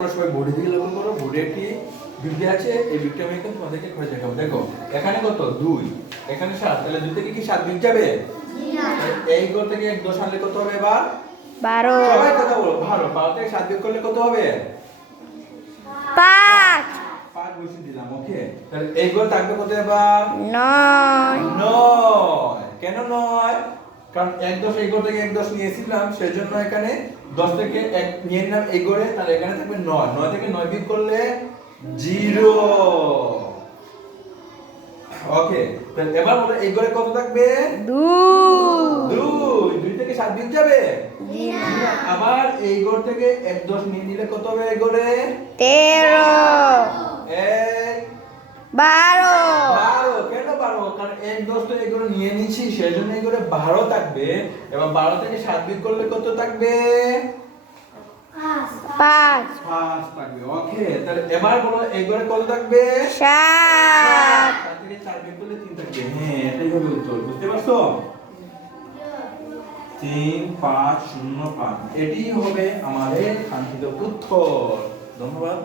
তোমরা সবাই বোর্ডের দিকে লক্ষ্য করো। বোর্ডে একটি বিবৃতি আছে এই বিবৃতি আমি এখন তোমাদেরকে করে দেখাবো। দেখো এখানে কত? দুই। এখানে সাত। তাহলে দুই থেকে কি সাত বিট যাবে? এই ঘর থেকে এক দশ আনলে কত হবে এবার? বারো। সবাই কথা বলো। ভালো বারো থেকে সাত বিট করলে কত হবে? পাঁচ। পাঁচ বসে দিলাম ওকে তাহলে এই ঘর থাকবে কত এবার? নয়। কারণ এক দশ এই ঘর থেকে এক দশ নিয়েছিলাম সেই জন্য এখানে দশ থেকে এক নিয়ে নিলাম এই ঘরে তাহলে এখানে থাকবে নয়। নয় থেকে নয় বিয়োগ করলে জিরো। ওকে তাহলে এবার বলো এই ঘরে কত থাকবে? দুই। দুই। দুই থেকে সাত বিয়োগ যাবে? আবার এই ঘর থেকে এক দশ নিয়ে নিলে কত হবে এই ঘরে তেরো। এক। বারো। কারণ এক দশ তো এগুলো নিয়ে সেই জন্য এগুলো বারো থাকবে। এবার বারো থেকে সাত বিয়োগ করলে কত থাকবে? পাঁচ। পাঁচ থাকবে ওকে। তাহলে এবার বলো এগুলো কত থাকবে? সাত। সাত থেকে চার বিয়োগ করলে তিন থাকবে। হ্যাঁ এটাই হবে উত্তর বুঝতে পারছ? তিন পাঁচ শূন্য পাঁচ। এটি হবে আমাদের কাঙ্ক্ষিত উত্তর। ধন্যবাদ।